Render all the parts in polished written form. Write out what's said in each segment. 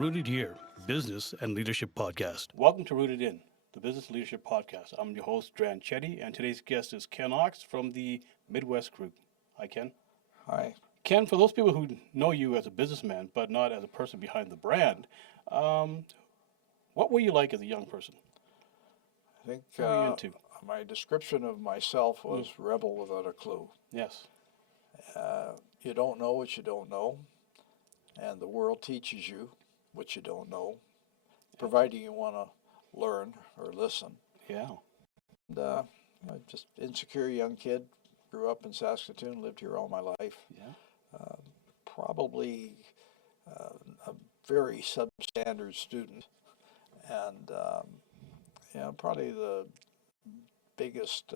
Rooted Here, Business and Leadership Podcast. Welcome to Rooted In, the Business Leadership Podcast. I'm your host, Dran Chetty, and today's guest is Ken Ox from the Midwest Group. Hi, Ken. Hi. Ken, for those people who know you as a businessman, but not as a person behind the brand, what were you like as a young person? I think What were you into? my description of myself was rebel without a clue. Yes. You don't know what you don't know, and the world teaches you what you don't know, providing you want to learn or listen. Yeah. And just insecure young kid, grew up in Saskatoon, lived here all my life. Yeah. Probably a very substandard student, and probably the biggest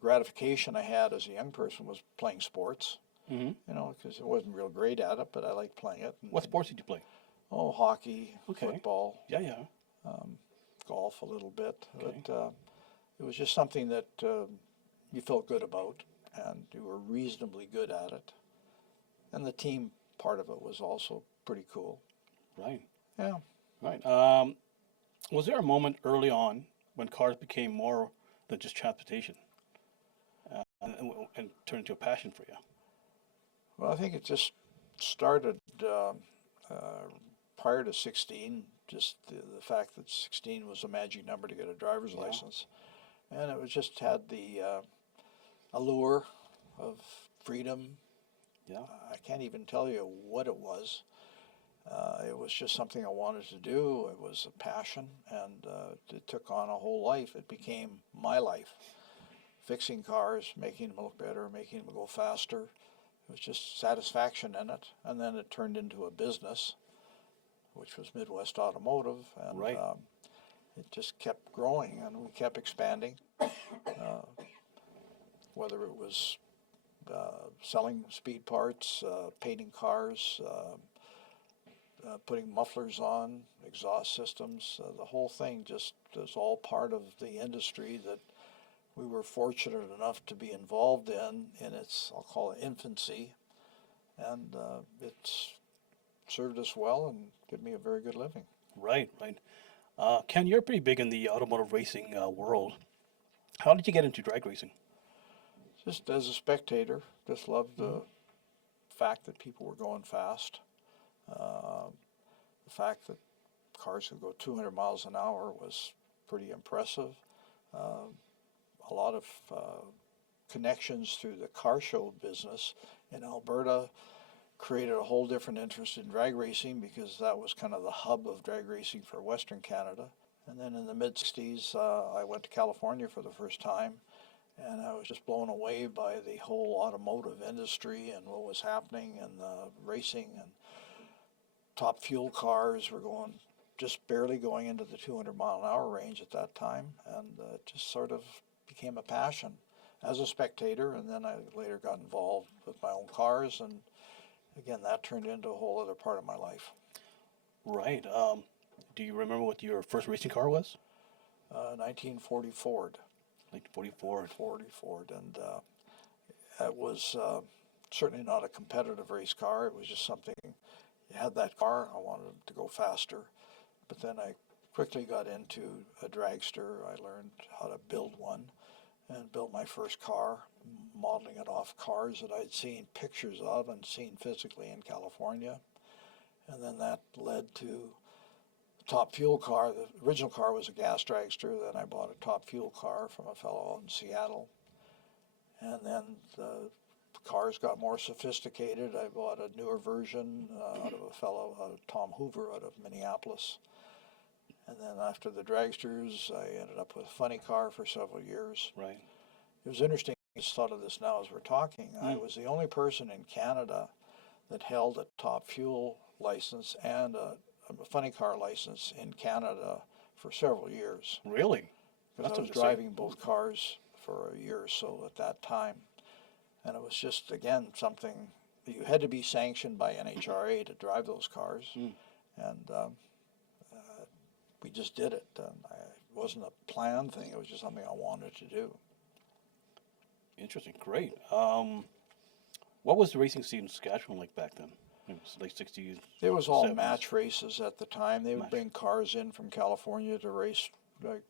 gratification I had as a young person was playing sports. Mm-hmm. Because I wasn't real great at it, but I liked playing it. What sports did you play? Oh, hockey, Okay. football, Yeah. golf a little bit. Okay. But it was just something that you felt good about, and you were reasonably good at it. And the team part of it was also pretty cool. Right. Yeah. Right. Was there a moment early on when cars became more than just transportation and turned into a passion for you? Well, I think it just started prior to 16, just the fact that 16 was a magic number to get a driver's license. And it was just had the allure of freedom. Yeah. I can't even tell you what it was. It was just something I wanted to do. It was a passion, and it took on a whole life. It became my life. Fixing cars, making them look better, making them go faster. It was just satisfaction in it. And then it turned into a business, which was Midwest Automotive. And Right. It just kept growing, and we kept expanding. Whether it was selling speed parts, painting cars, putting mufflers on, exhaust systems, the whole thing just is all part of the industry that we were fortunate enough to be involved in its, I'll call it, infancy, and it's served us well and given me a very good living. Right. Ken, you're pretty big in the automotive racing world. How did you get into drag racing? Just as a spectator, just loved the fact that people were going fast. The fact that cars could go 200 miles an hour was pretty impressive. A lot of connections through the car show business in Alberta created a whole different interest in drag racing, because that was kind of the hub of drag racing for Western Canada. And then in the mid-60s, I went to California for the first time, and I was just blown away by the whole automotive industry and what was happening in racing. And top fuel cars were just barely going into the 200 mile an hour range at that time, and it just sort of became a passion as a spectator. And then I later got involved with my own cars, and again, that turned into a whole other part of my life. Right. Do you remember what your first racing car was? 1940 Ford. 1944. 40 Ford, and it was certainly not a competitive race car. It was just something, you had that car, I wanted to go faster. But then I quickly got into a dragster. I learned how to build one and built my first car, modeling it off cars that I'd seen pictures of and seen physically in California. And then that led to the top fuel car. The original car was a gas dragster. Then I bought a top fuel car from a fellow out in Seattle. And then the cars got more sophisticated. I bought a newer version out of a fellow, Tom Hoover, out of Minneapolis. And then after the dragsters, I ended up with a funny car for several years. Right. It was interesting, I just thought of this now as we're talking. I was the only person in Canada that held a top fuel license and a funny car license in Canada for several years. Really? Because I was driving both cars for a year or so at that time. And it was just, again, something that you had to be sanctioned by NHRA to drive those cars. And we just did it. And it wasn't a planned thing. It was just something I wanted to do. Interesting. Great. What was the racing scene in Saskatchewan like back then? It was late 60s, It was all 70s. match races at the time. They would Match. bring cars in from California to race, like,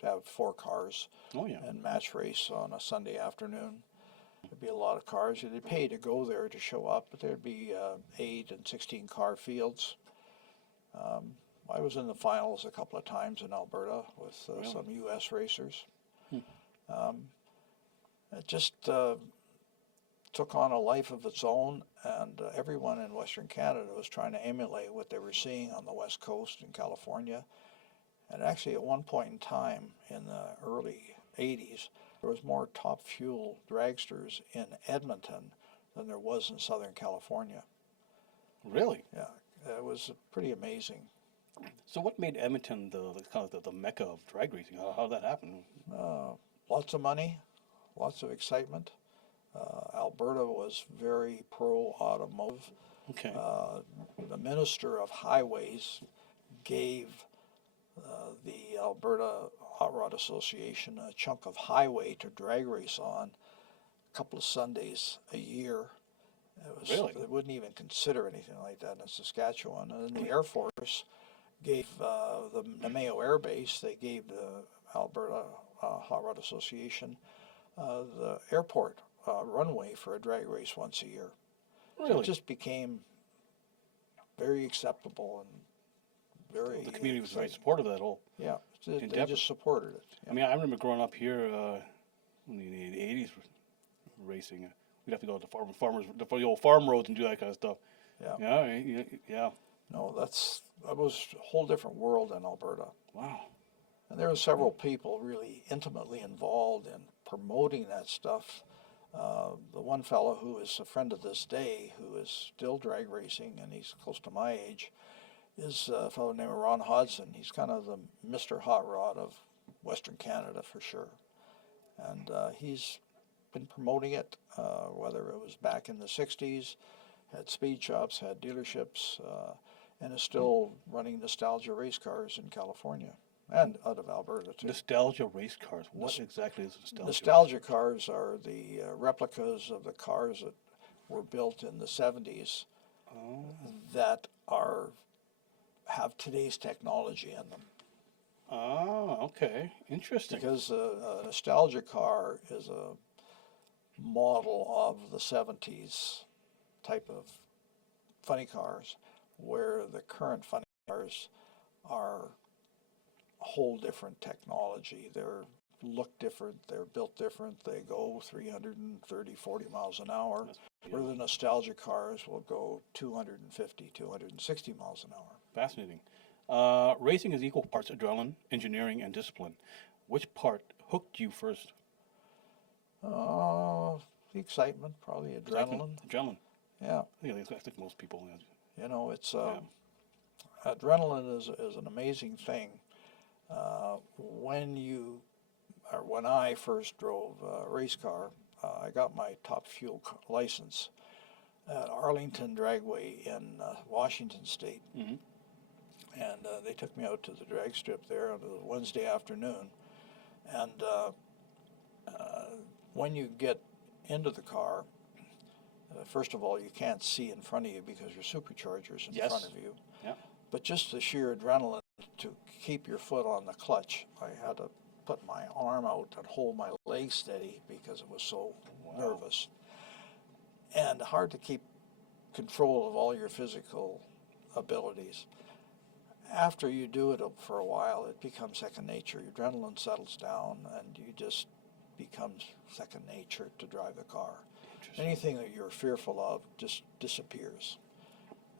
to have 4 cars Oh, yeah. and match race on a Sunday afternoon. There'd be a lot of cars. They'd pay to go there to show up, but there'd be 8 and 16 car fields. I was in the finals a couple of times in Alberta with Really? some U.S. racers. Hmm. It just took on a life of its own, and everyone in Western Canada was trying to emulate what they were seeing on the West Coast in California. And actually, at one point in time in the early 80s, there was more top fuel dragsters in Edmonton than there was in Southern California. Really? Yeah, it was pretty amazing. So what made Edmonton the kind of the mecca of drag racing? How did that happen? Lots of money, lots of excitement. Alberta was very pro-automotive. Okay. The Minister of Highways gave the Alberta Hot Rod Association a chunk of highway to drag race on a couple of Sundays a year. Really? They wouldn't even consider anything like that in Saskatchewan. And then the Air Force gave the Mayo Air Base, they gave the Alberta Hot Rod Association the airport runway for a drag race once a year. So Really? it just became very acceptable and very The community was very exciting. supportive of that whole Yeah, they endeavor. just supported it. I mean, I remember growing up here in the 80s racing. We'd have to go to the old farm roads and do that kind of stuff. Yeah. Yeah. No, that was a whole different world in Alberta. Wow. And there were several people really intimately involved in promoting that stuff. The one fellow who is a friend of this day, who is still drag racing, and he's close to my age, is a fellow named Ron Hodson. He's kind of the Mr. Hot Rod of Western Canada for sure. And he's been promoting it, whether it was back in the 60s, had speed shops, had dealerships, and is still running nostalgia race cars in California and out of Alberta too. Nostalgia race cars. What exactly is nostalgia? Nostalgia cars are the replicas of the cars that were built in the 70s Oh. that have today's technology in them. Oh, okay. Interesting. Because a nostalgia car is a model of the 70s type of funny cars, where the current funny cars are a whole different technology. They look different, they're built different, they go 330, 40 miles an hour, where the nostalgia cars will go 250, 260 miles an hour. Fascinating. Racing is equal parts adrenaline, engineering, and discipline. Which part hooked you first? The excitement, probably adrenaline. Adrenaline. Yeah, I think most people. you know, it's adrenaline is an amazing thing. When I first drove a race car, I got my top fuel license at Arlington Dragway in Washington State. Mm-hmm. And they took me out to the drag strip there on a Wednesday afternoon. And when you get into the car, first of all, you can't see in front of you because your supercharger's in Yes. front of you. Yeah. But just the sheer adrenaline to keep your foot on the clutch, I had to put my arm out and hold my leg steady because it was so nervous. And hard to keep control of all your physical abilities. After you do it for a while, it becomes second nature. Your adrenaline settles down and you just becomes second nature to drive the car. Anything that you're fearful of just disappears.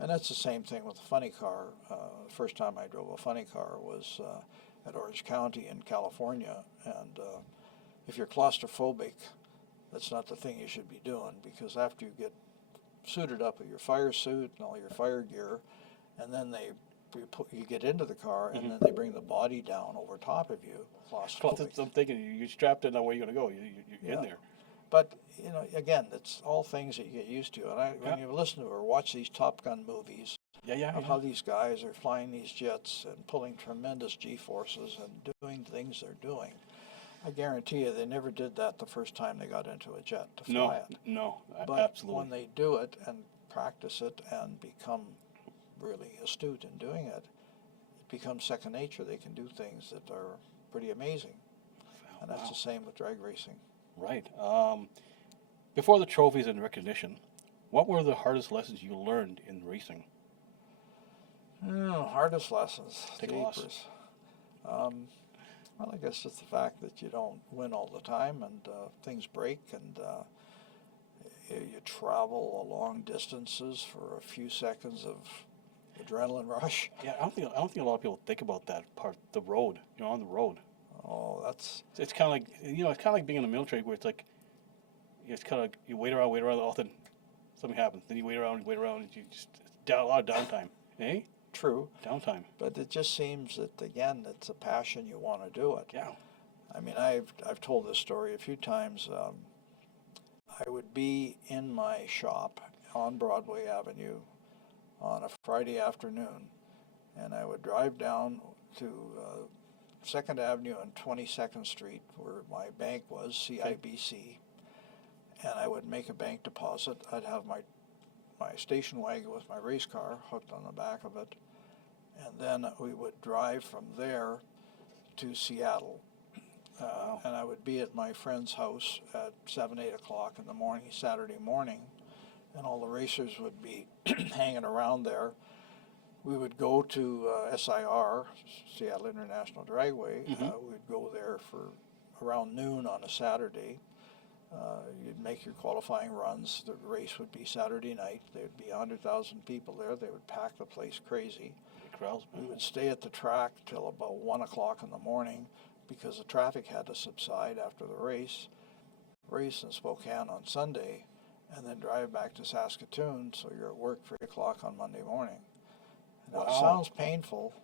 And that's the same thing with a funny car. The first time I drove a funny car was at Orange County in California. And if you're claustrophobic, that's not the thing you should be doing, because after you get suited up with your fire suit and all your fire gear, and then you get into the car, and then they bring the body down over top of you, claustrophobic. I'm thinking you're strapped in. Now where are you going to go? You're in there. But, you know, again, it's all things that you get used to. And when you listen to or watch these Top Gun movies of how these guys are flying these jets and pulling tremendous G-forces and doing things they're doing, I guarantee you they never did that the first time they got into a jet to fly it. No, But absolutely. when they do it, and practice it and become really astute in doing it, it becomes second nature. They can do things that are pretty amazing. And that's Wow. the same with drag racing. Right. Before the trophies and recognition, what were the hardest lessons you learned in racing? Hardest lessons. Take a loss. Jeepers. Well, I guess it's the fact that you don't win all the time, and things break, and you travel long distances for a few seconds of adrenaline rush. Yeah, I don't think a lot of people think about that part, the road. On the road. Oh, that's It's kind of like it's kind of like being in the military where it's like it's kind of like you wait around, all then something happens. Then you wait around, and you just a lot of downtime. Eh? true, Downtime. but it just seems that again, it's a passion. You want to do it. Yeah. I mean, I've told this story a few times. I would be in my shop on Broadway Avenue on a Friday afternoon, and I would drive down to 2nd Avenue and 22nd Street, where my bank was, CIBC, and I would make a bank deposit. I'd have my station wagon with my race car hooked on the back of it, and then we would drive from there to Seattle. And I would be at my friend's house at 7, 8 o'clock in the morning, Saturday morning, and all the racers would be hanging around there. We would go to SIR, Seattle International Dragway. We'd go there for around noon on a Saturday. You'd make your qualifying runs. The race would be Saturday night. There'd be 100,000 people there. They would pack the place crazy. We would stay at the track till about 1 o'clock in the morning, because the traffic had to subside after the race in Spokane on Sunday, and then drive back to Saskatoon, so you're at work for 8 o'clock on Monday morning. Now, it sounds painful,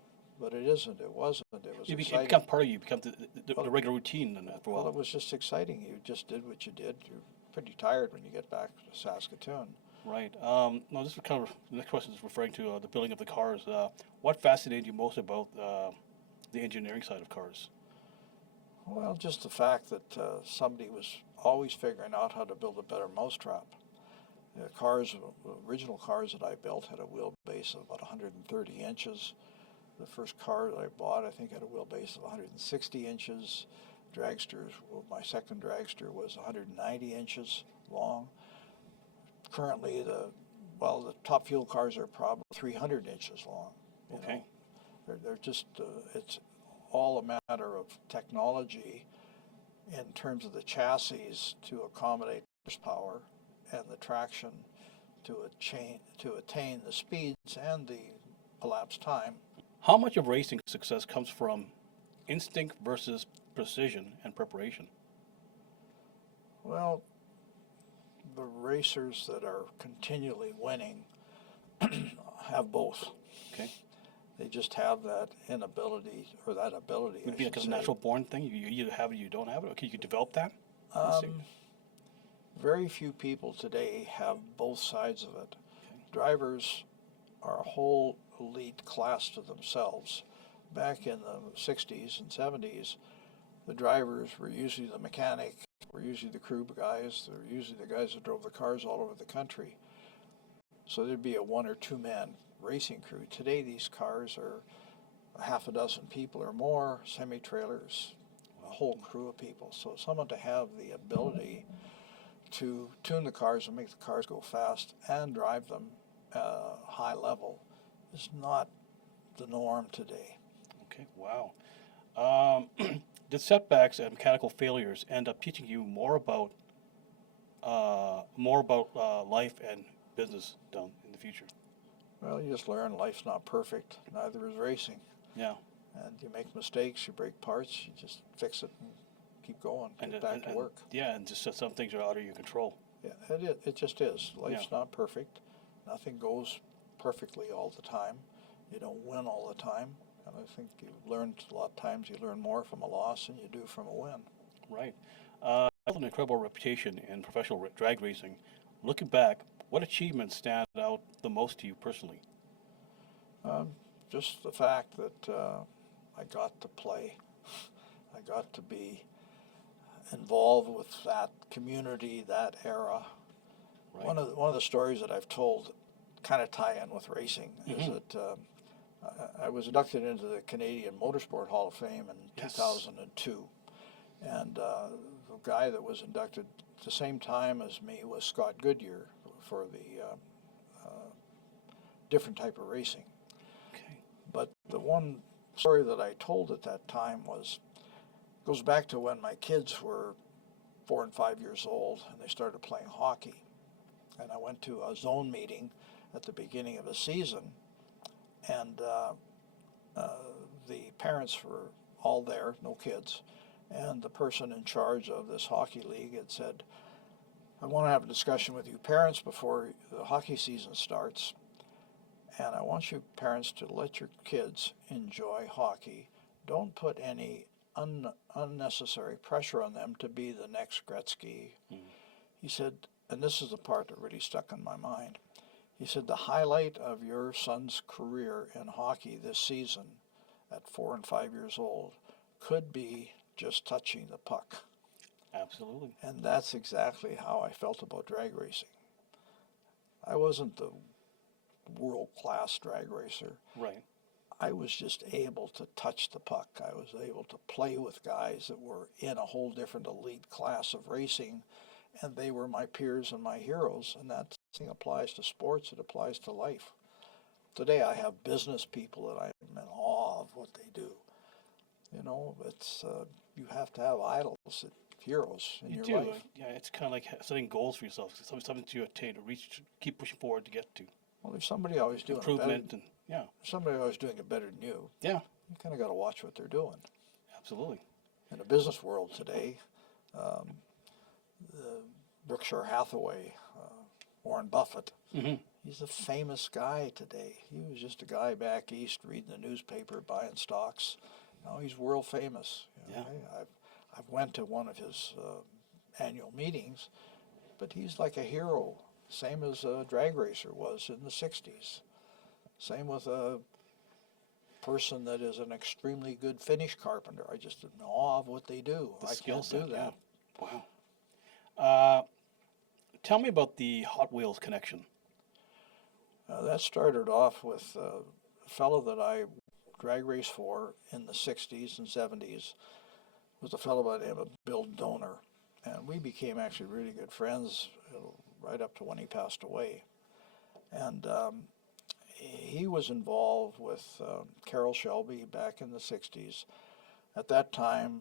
but it isn't. It wasn't. It was exciting. It becomes part of you. It becomes the regular routine then after a while. Well, it was just exciting. You just did what you did. You're pretty tired when you get back to Saskatoon. Right. No, this is kind of the next question is referring to the building of the cars. What fascinated you most about the engineering side of cars? Well, just the fact that somebody was always figuring out how to build a better mousetrap. The original cars that I built had a wheelbase of about 130 inches. The first car that I bought, I think, had a wheelbase of 160 inches. Dragsters, my second dragster was 190 inches long. Currently, the top fuel cars are probably 300 inches long. Okay. They're just, it's all a matter of technology in terms of the chassis to accommodate horsepower and the traction to attain the speeds and the elapsed time. How much of racing success comes from instinct versus precision and preparation? Well, the racers that are continually winning have both. Okay. They just have that inability, or that ability. Would it be like a natural born thing? You either have it or you don't have it? Okay, you could develop that? Very few people today have both sides of it. Okay. Drivers are a whole elite class to themselves. Back in the 60s and 70s, the drivers were usually the mechanic, were usually the crew guys, they were usually the guys that drove the cars all over the country. So there'd be a 1 or 2 man racing crew. Today these cars are a half a dozen people or more, semi-trailers, a whole crew of people. So someone to have the ability to tune the cars and make the cars go fast and drive them high level is not the norm today. Okay, wow. Did setbacks and mechanical failures end up teaching you more about life and business down in the future? Well, you just learn life's not perfect. Neither is racing. Yeah. And you make mistakes, you break parts, you just fix it and keep going, get back to work. Yeah, and just some things are out of your control. Yeah, it just is. Life's not perfect. Nothing goes perfectly all the time. You don't win all the time. And I think you've learned a lot of times you learn more from a loss than you do from a win. Right. You have an incredible reputation in professional drag racing. Looking back, what achievements stand out the most to you personally? Just the fact that I got to play. I got to be involved with that community, that era, Right. One of the stories that I've told kind of tie in with racing is that I was inducted into the Canadian Motorsport Hall of Fame in Yes. 2002, and the guy that was inducted at the same time as me was Scott Goodyear for the different type of racing. Okay. But the one story that I told at that time goes back to when my kids were 4 and 5 years old and they started playing hockey. And I went to a zone meeting at the beginning of the season, and the parents were all there, no kids, and the person in charge of this hockey league had said, I want to have a discussion with you parents before the hockey season starts, and I want you parents to let your kids enjoy hockey. Don't put any unnecessary pressure on them to be the next Gretzky. He said, and this is the part that really stuck in my mind, he said, the highlight of your son's career in hockey this season at 4 and 5 years old could be just touching the puck. Absolutely. And that's exactly how I felt about drag racing. I wasn't the world-class drag racer. Right. I was just able to touch the puck. I was able to play with guys that were in a whole different elite class of racing, and they were my peers and my heroes, and that thing applies to sports, it applies to life. Today I have business people that I'm in awe of what they do. You know, it's you have to have idols, heroes in your life. Yeah, it's kind of like setting goals for yourself. Something to attain, to reach, keep pushing forward to get to. Well, there's somebody always doing it better. Improvement and yeah. Somebody always doing it better than you. Yeah. You kind of got to watch what they're doing. Absolutely. In the business world today, Berkshire Hathaway, Warren Buffett, he's a famous guy today. He was just a guy back east reading the newspaper, buying stocks. Now he's world famous. You know, I've went to one of his annual meetings, but he's like a hero, same as a drag racer was in the 60s. Same with a person that is an extremely good finish carpenter. I just am in awe of what they do. I can't do that. Yeah. Wow. Tell me about the Hot Wheels connection. That started off with a fellow that I drag raced for in the 60s and 70s was a fellow by the name of Bill Donor. And we became actually really good friends right up to when he passed away. And he was involved with Carroll Shelby back in the 60s. At that time,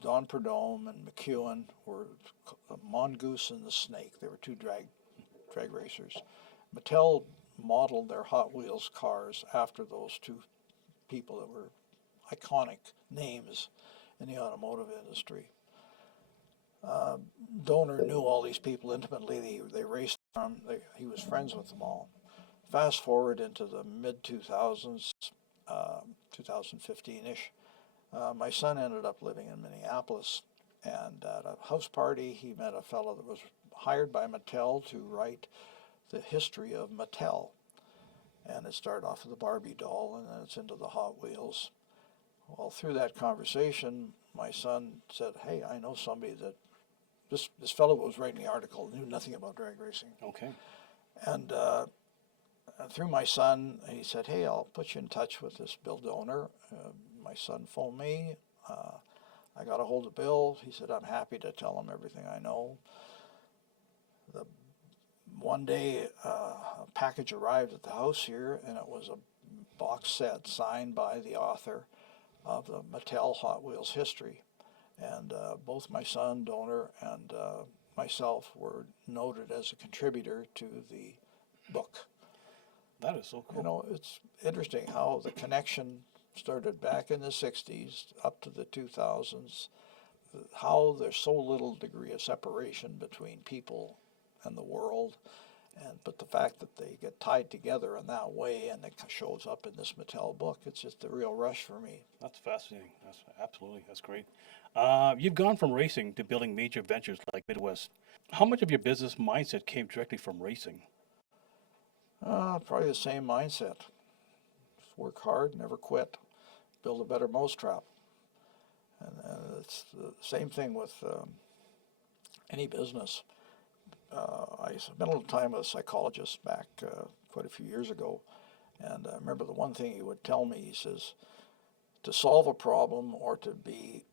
Don Perdome and McEwen were Mongoose and the Snake. They were two drag racers. Mattel modeled their Hot Wheels cars after those two people that were iconic names in the automotive industry. Donor knew all these people intimately. They raced them. He was friends with them all. Fast forward into the mid-2000s, 2015-ish, my son ended up living in Minneapolis, and at a house party he met a fellow that was hired by Mattel to write the history of Mattel. And it started off with the Barbie doll, and then it's into the Hot Wheels. Well, through that conversation, my son said, hey, I know somebody that, this fellow who was writing the article knew nothing about drag racing. Okay. And through my son, he said, hey, I'll put you in touch with this Bill Donor. My son phoned me. I got a hold of Bill. He said, I'm happy to tell him everything I know. One day, a package arrived at the house here, and it was a box set signed by the author of the Mattel Hot Wheels history. And both my son, Donor, and myself were noted as a contributor to the book. That is so cool. You know, it's interesting how the connection started back in the 60s up to the 2000s, how there's so little degree of separation between people and the world, but the fact that they get tied together in that way and it shows up in this Mattel book, it's just a real rush for me. That's fascinating. That's great. You've gone from racing to building major ventures like Midwest. How much of your business mindset came directly from racing? Probably the same mindset. Just work hard, never quit, build a better mousetrap. And it's the same thing with any business. I spent a little time with a psychologist back quite a few years ago, and I remember the one thing he would tell me, he says, to solve a problem or to be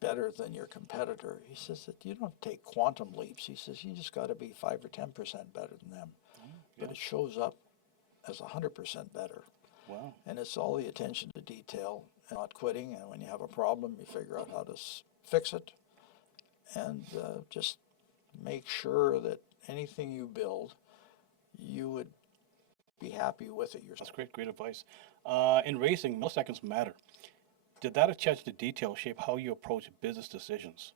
better than your competitor, he says that you don't take quantum leaps. He says you just got to be 5 or 10% better than them. But it shows up as 100% better. Wow. And it's all the attention to detail and not quitting. And when you have a problem, you figure out how to fix it. And just make sure that anything you build, you would be happy with it yourself. That's great advice. In racing, milliseconds matter. Did that attention to detail shape how you approach business decisions?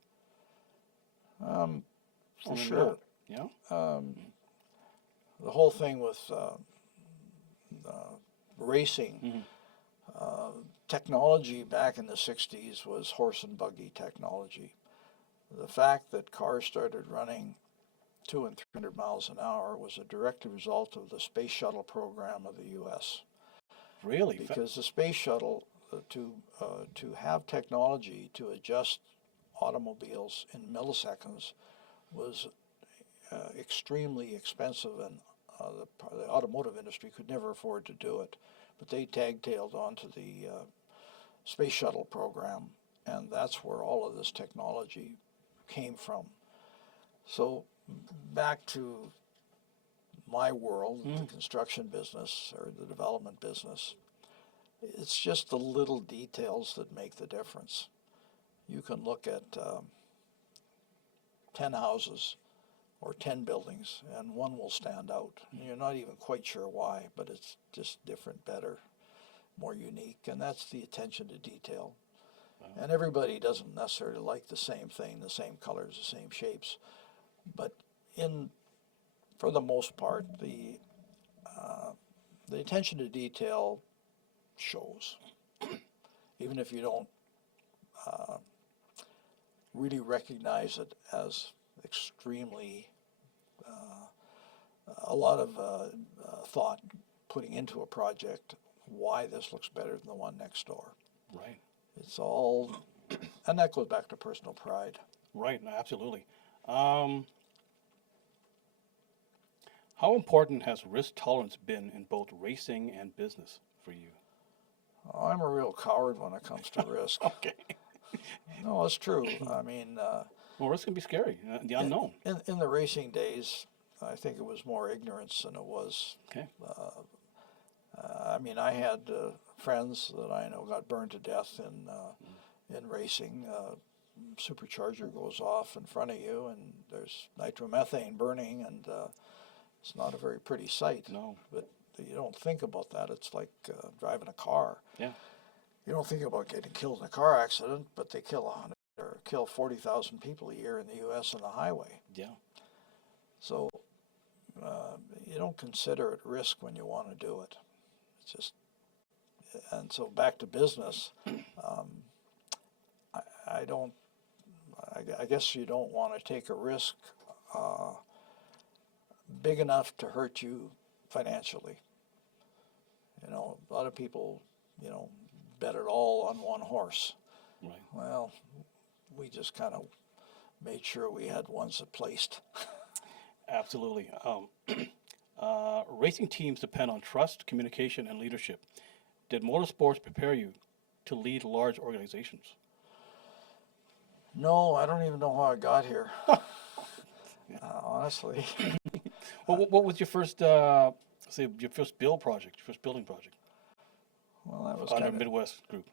For sure. Yeah. The whole thing with racing, technology back in the 60s was horse and buggy technology. The fact that cars started running 200 and 300 miles an hour was a direct result of the space shuttle program of the U.S. Really? Because the space shuttle, to have technology to adjust automobiles in milliseconds was extremely expensive, and the automotive industry could never afford to do it. But they tag-tailed onto the space shuttle program, and that's where all of this technology came from. So back to my world, the construction business or the development business, it's just the little details that make the difference. You can look at 10 houses or 10 buildings, and one will stand out. And you're not even quite sure why, but it's just different, better, more unique, and that's the attention to detail. And everybody doesn't necessarily like the same thing, the same colors, the same shapes, but for the most part, the attention to detail shows, even if you don't really recognize it as extremely a lot of thought putting into a project why this looks better than the one next door. Right. It's all, and that goes back to personal pride. Right, no, absolutely. How important has risk tolerance been in both racing and business for you? I'm a real coward when it comes to risk. Okay. No, it's true. I mean, Well, risk can be scary, the unknown. in the racing days, I think it was more ignorance than it was. Okay. I mean, I had friends that I know got burned to death in racing. Supercharger goes off in front of you, and there's nitromethane burning, and it's not a very pretty sight. No. But you don't think about that. It's like driving a car. Yeah. You don't think about getting killed in a car accident, but they kill 100 or kill 40,000 people a year in the U.S. on the highway. Yeah. So you don't consider it risk when you want to do it. It's just, and so back to business. I don't. I guess you don't want to take a risk big enough to hurt you financially. You know, a lot of people, bet it all on one horse. Right. Well, we just kind of made sure we had ones that placed. Absolutely. Racing teams depend on trust, communication, and leadership. Did motorsports prepare you to lead large organizations? No, I don't even know how I got here. Honestly. Well, what was your first, your first building project Well, that was on kind your of. Midwest group?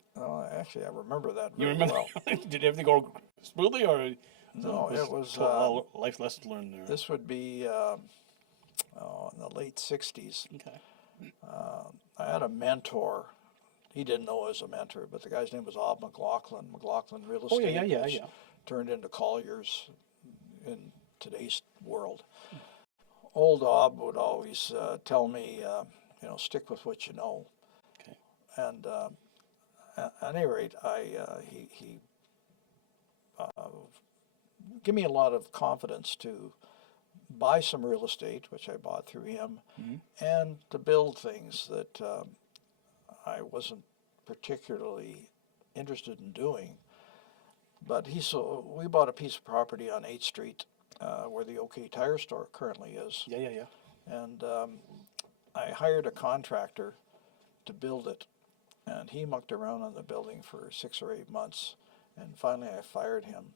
Actually, I remember that You very remember? well. Did everything go smoothly, or No, it was. a lot of life lessons learned there? This would be in the late '60s. Okay. I had a mentor. He didn't know I was a mentor, but the guy's name was Bob McLaughlin. McLaughlin Real Estate. Oh yeah. which turned into Colliers in today's world. Old Bob would always tell me, stick with what you know. Okay. And at any rate, he gave me a lot of confidence to buy some real estate, which I bought through him, and to build things that I wasn't particularly interested in doing. But we bought a piece of property on 8th Street where the OK Tire store currently is. Yeah, yeah, yeah. And I hired a contractor to build it, and he mucked around on the building for 6 or 8 months, and finally I fired him.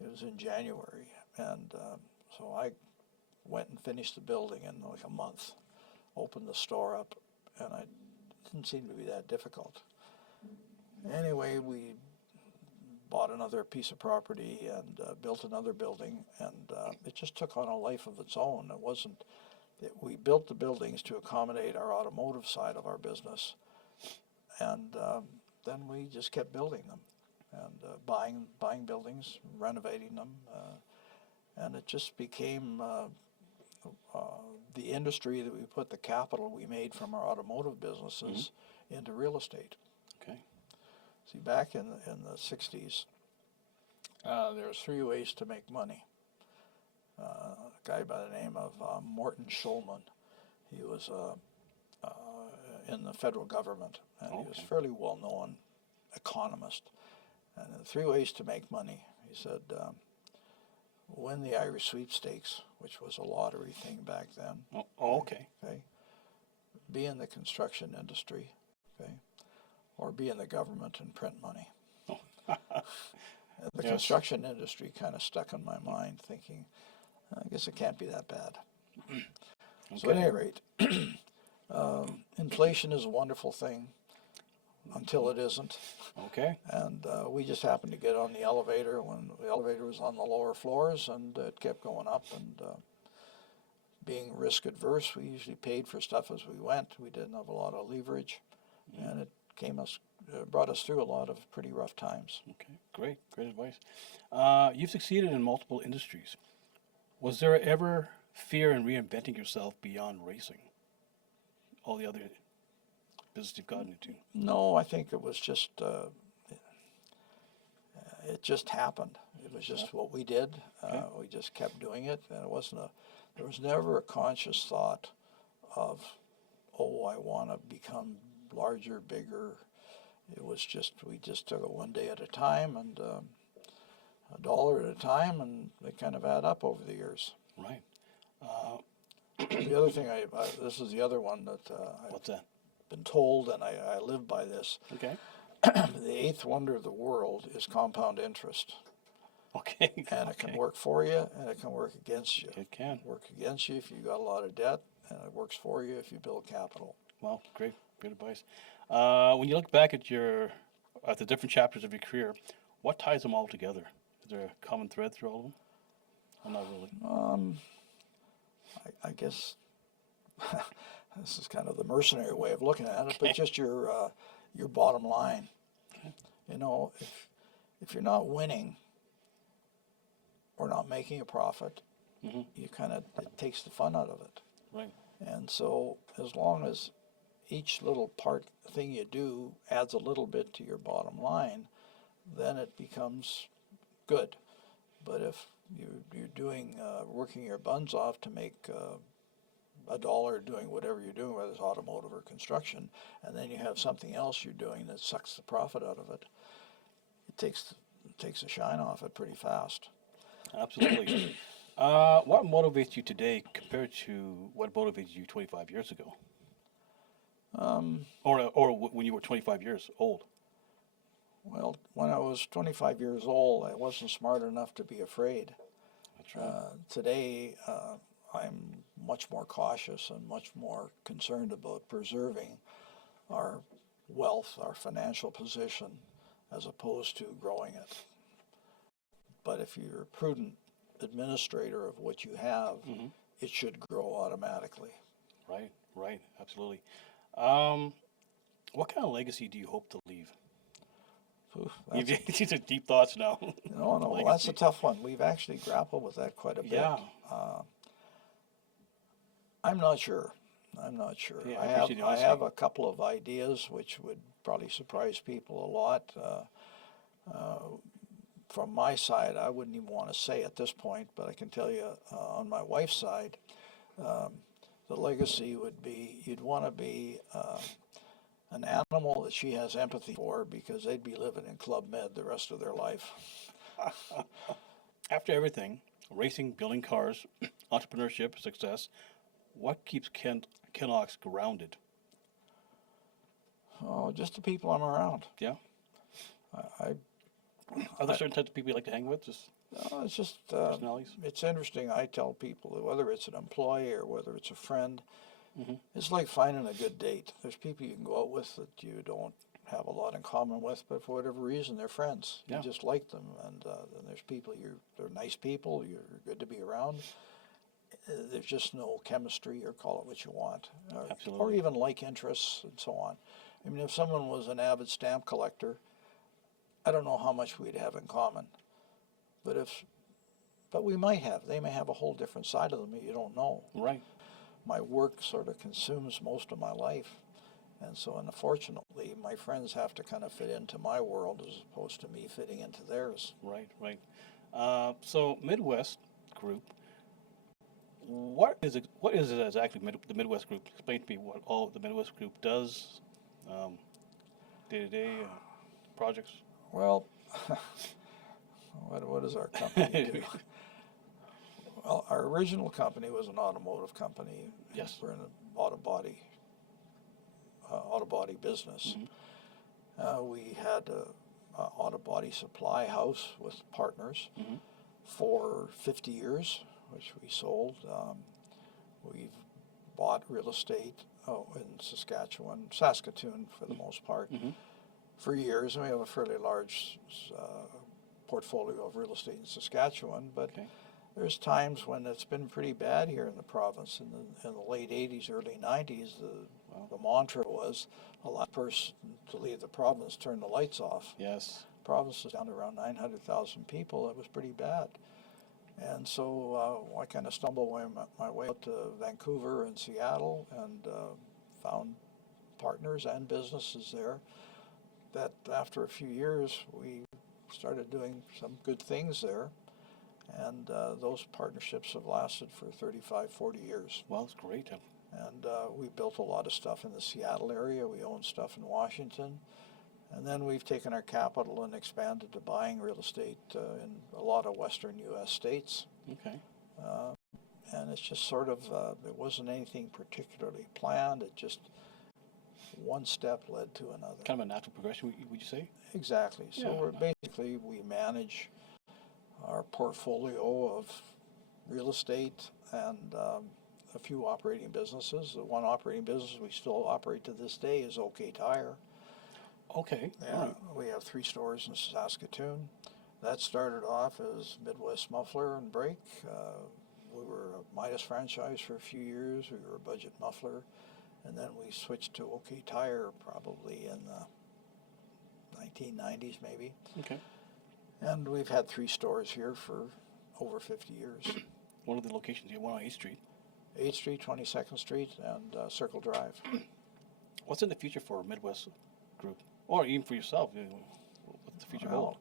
It was in January, and so I went and finished the building in like a month, opened the store up, and it didn't seem to be that difficult. Anyway, we bought another piece of property and built another building, and it just took on a life of its own. It wasn't. We built the buildings to accommodate our automotive side of our business, and then we just kept building them and buying buildings, renovating them, and it just became the industry that we put the capital we made from our automotive businesses into real estate. Okay. See, back in the 60s, there was 3 ways to make money. A guy by the name of Morton Schulman, he was in the federal government, and he was a fairly well-known economist. And the 3 ways to make money, he said, win the Irish sweepstakes, which was a lottery thing back then. Okay. Okay. Be in the construction industry, okay, or be in the government and print money. The construction industry kind of stuck in my mind, thinking, I guess it can't be that bad. So at any rate, inflation is a wonderful thing until it isn't. Okay. And we just happened to get on the elevator when the elevator was on the lower floors, and it kept going up. And being risk adverse, we usually paid for stuff as we went. We didn't have a lot of leverage, and it brought us through a lot of pretty rough times. Okay, great advice. You've succeeded in multiple industries. Was there ever fear in reinventing yourself beyond racing? All the other business you've gotten into? No, I think it was just, it just happened. It was just what we did. We just kept doing it, and there was never a conscious thought of, oh, I want to become larger, bigger. It was just, we just took it one day at a time, and a dollar at a time, and they kind of add up over the years. Right. The other thing, this is the other one that What's that? I've been told, and I live by this. Okay. The eighth wonder of the world is compound interest. Okay. And it can work for you, and it can work against you. It can work against you if you got a lot of debt, and it works for you if you build capital. Well, great advice. When you look back at the different chapters of your career, what ties them all together? Is there a common thread through all of them? Or not really? I guess this is kind of the mercenary way of looking at it, but just your bottom line. You know, if you're not winning or not making a profit, you kind of, it takes the fun out of it. Right. And so as long as each little thing you do adds a little bit to your bottom line, then it becomes good. But if you're doing working your buns off to make a dollar doing whatever you're doing, whether it's automotive or construction, and then you have something else you're doing that sucks the profit out of it, it takes the shine off it pretty fast. Absolutely. What motivates you today compared to what motivated you 25 years ago? Or when you were 25 years old? Well, when I was 25 years old, I wasn't smart enough to be afraid. That's right. Today, I'm much more cautious and much more concerned about preserving our wealth, our financial position, as opposed to growing it. But if you're a prudent administrator of what you have, it should grow automatically. Right, absolutely. What kind of legacy do you hope to leave? These are deep thoughts now. No, that's a tough one. We've actually grappled with that quite a bit. Yeah. I'm not sure. Yeah, I have a couple of ideas which would probably surprise people a lot. From my side, I wouldn't even want to say at this point, but I can tell you on my wife's side, the legacy would be, you'd want to be an animal that she has empathy for, because they'd be living in Club Med the rest of their life. After everything, racing, building cars, entrepreneurship, success. What keeps Kellogg's grounded? Oh, just the people I'm around. Yeah. I Are there certain types of people you like to hang with? Just it's just personalities? it's interesting. I tell people that whether it's an employee or whether it's a friend, Mm-hmm. it's like finding a good date. There's people you can go out with that you don't have a lot in common with, but for whatever reason, they're friends. Yeah. You just like them, and then there's people they're nice people. You're good to be around. There's just no chemistry, or call it what you want, or Absolutely. even like interests and so on. I mean, if someone was an avid stamp collector, I don't know how much we'd have in common, but we might have. They may have a whole different side of them that you don't know. Right. My work sort of consumes most of my life, and so unfortunately, my friends have to kind of fit into my world as opposed to me fitting into theirs. Right. Right. So Midwest Group. What is it exactly? The Midwest Group. Explain to me what all the Midwest Group does. Day-to-day projects. Well, what does our company do? Well, our original company was an automotive company. Yes. We're in the auto body business. Mm-hmm. We had a auto body supply house with partners Mm-hmm. for 50 years, which we sold. We've bought real estate in Saskatoon for the most part, Mm-hmm. for years, and we have a fairly large portfolio of real estate in Saskatchewan, but Okay. there's times when it's been pretty bad here in the province. In the late 80s, early 90s, Wow. the mantra was the last person to leave the province turn the lights off. Yes. The province is down to around 900,000 people. It was pretty bad. And so I kind of stumbled my way out to Vancouver and Seattle and found partners and businesses there that after a few years we started doing some good things there. And those partnerships have lasted for 35, 40 years. Well, it's great. And we built a lot of stuff in the Seattle area. We own stuff in Washington. And then we've taken our capital and expanded to buying real estate in a lot of western U.S. states. Okay. And it's just sort of, it wasn't anything particularly planned. It just, one step led to another. Kind of a natural progression, would you say? Exactly. So Yeah. we manage our portfolio of real estate and a few operating businesses. The one operating business we still operate to this day is OK Tire. Okay. Yeah, All right. we have 3 stores in Saskatoon. That started off as Midwest Muffler and Brake. We were a Midas franchise for a few years. We were a budget muffler. And then we switched to OK Tire probably in the 1990s maybe. Okay. And we've had 3 stores here for over 50 years. What are the locations? You have one on 8th Street. 8th Street, 22nd Street, and Circle Drive. What's in the future for Midwest Group? Or even for yourself? What's the future hold?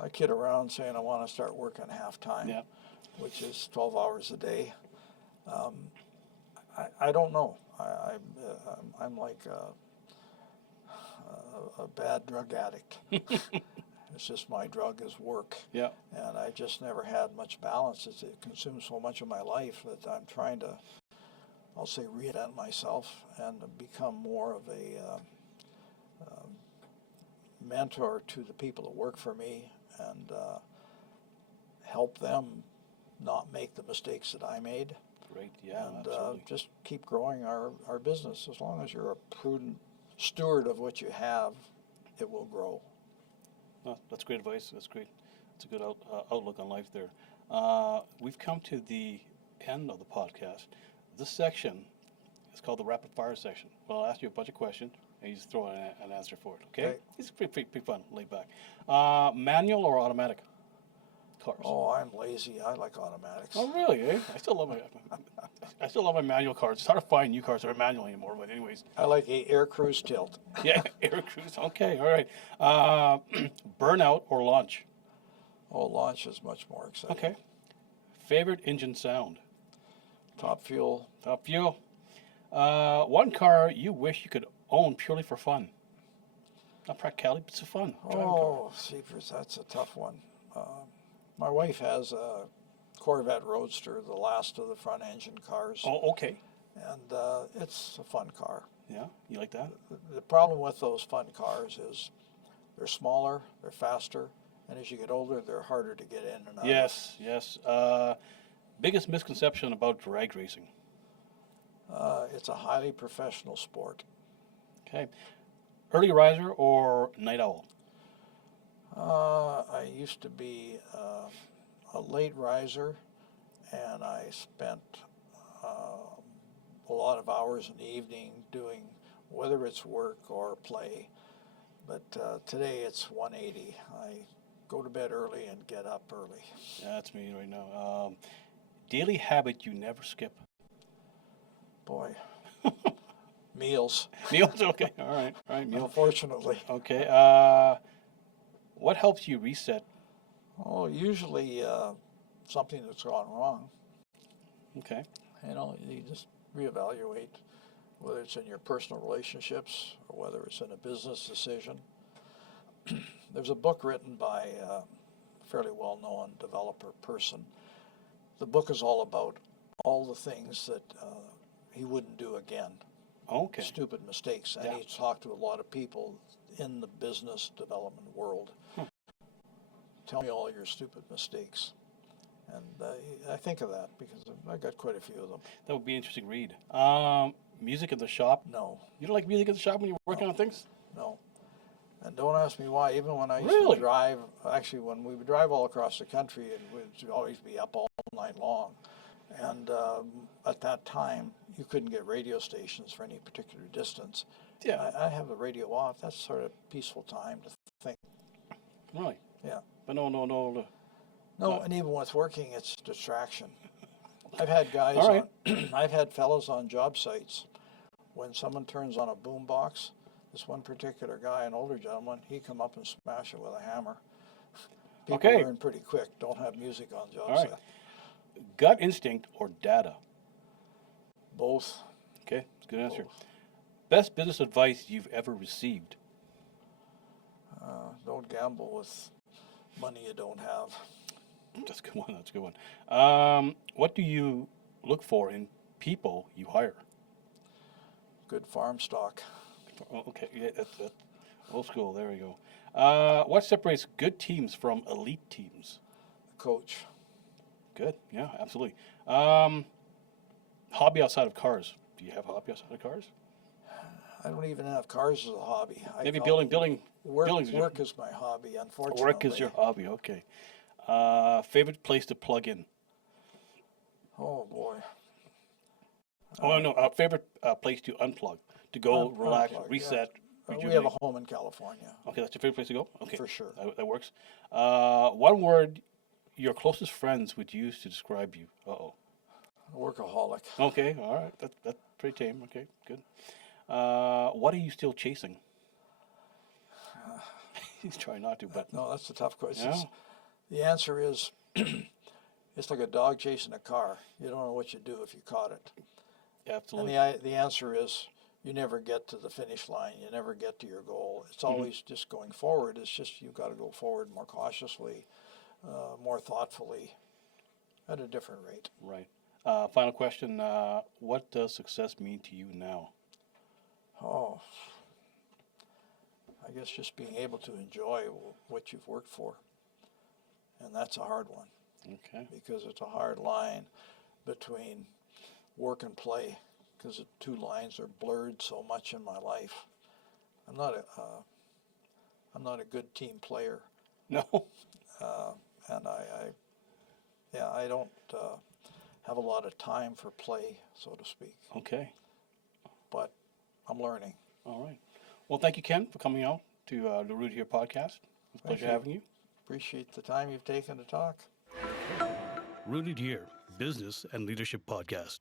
I kid around saying I want to start working half-time, Yeah. which is 12 hours a day. I don't know. I'm like a bad drug addict. It's just my drug is work. Yeah. And I just never had much balance. It consumes so much of my life that I'm trying to, I'll say, reinvent myself and become more of a mentor to the people that work for me and help them not make the mistakes that I made. Great. Yeah. And Absolutely. just keep growing our business. As long as you're a prudent steward of what you have, it will grow. No, that's great advice. That's great. It's a good outlook on life there. We've come to the end of the podcast. This section is called the rapid fire section. Well, I'll ask you a bunch of questions, and you just throw in an answer for it. Okay? Okay. It's pretty fun, laid back. Manual or automatic cars? Oh, I'm lazy. I like automatics. Oh, really? Eh? I still love my manual cars. It's hard to find new cars that are manual anymore. But anyways, I like a air cruise tilt. yeah, air cruise. Okay, all right. Burnout or launch? Oh, launch is much more exciting. Okay. Favorite engine sound? Top Fuel. Top fuel. One car you wish you could own purely for fun. Not practicality, but it's fun. Driving car. Oh, Seepers, that's a tough one. My wife has a Corvette Roadster, the last of the front engine cars, Oh, okay. and it's a fun car. Yeah, you like that? The problem with those fun cars is they're smaller, they're faster, and as you get older, they're harder to get in and out. Yes, yes. Biggest misconception about drag racing. It's a highly professional sport. Okay. Early riser or night owl? I used to be a late riser, and I spent a lot of hours in the evening doing whether it's work or play. But today it's 180. I go to bed early and get up early. Yeah, that's me right now. Daily habit you never skip. Boy, meals, Meals, okay. All right, meals. unfortunately. Okay. What helps you reset? Oh, usually something that's gone wrong. Okay. You know, you just reevaluate whether it's in your personal relationships or whether it's in a business decision. There's a book written by a fairly well-known developer person. The book is all about all the things that he wouldn't do again. Okay. Stupid mistakes. And Yeah. he talked to a lot of people in the business development world. Tell me all your stupid mistakes. And I think of that because I got quite a few of them. That would be an interesting read. Music in the shop. No, You don't like music in the shop when you're working on things? no. And don't ask me why. Even when I used Really? to drive, actually, when we would drive all across the country, it would always be up all night long. And at that time, you couldn't get radio stations for any particular distance. Yeah. I have the radio off. That's sort of peaceful time to think. Really? Yeah. But no. No, What? and even with working, it's distraction. I've had guys, All right. I've had fellows on job sites. When someone turns on a boom box, this one particular guy, an older gentleman, he come up and smash it with a hammer. People Okay. learn pretty quick. Don't have music on job All right. site. Gut instinct or data? Both. Okay, that's a good answer. Both. Best business advice you've ever received? Don't gamble with money you don't have. That's a good one. That's a good one. What do you look for in people you hire? Good farm stock. Oh, okay, yeah, that's old school. There we go. What separates good teams from elite teams? Coach. Good. Yeah, absolutely. Hobby outside of cars. Do you have a hobby outside of cars? I don't even have cars as a hobby. Maybe call building. Work, buildings is your- work is my hobby, unfortunately. Work is your hobby. Okay. Favorite place to plug in? Oh, boy. Oh no, favorite place to unplug, to go relax, Unplug, yeah. reset, We have rejuvenate. a home in California, Okay, that's your favorite place to go. Okay, for sure. that works. One word your closest friends would use to describe you. Uh-oh. Workaholic. Okay, all right. That's pretty tame. Okay, good. What are you still chasing? He's trying not to, but No, that's a tough question. Yeah. The answer is, it's like a dog chasing a car. You don't know what you'd do if you caught it. absolutely. And the answer is, you never get to the finish line. You never get to your goal. It's always just going forward. It's just you've got to go forward more cautiously, more thoughtfully, at a different rate. Right. Final question. What does success mean to you now? Oh, I guess just being able to enjoy what you've worked for. And that's a hard one Okay. because it's a hard line between work and play because the two lines are blurred so much in my life. I'm not a good team player, No. and I don't have a lot of time for play, so to speak. Okay. But I'm learning. All right. Well, thank you, Ken, for coming out to the Root Here podcast. It was a Thank pleasure you. having you. Appreciate the time you've taken to talk. Rooted Here Business and Leadership Podcast.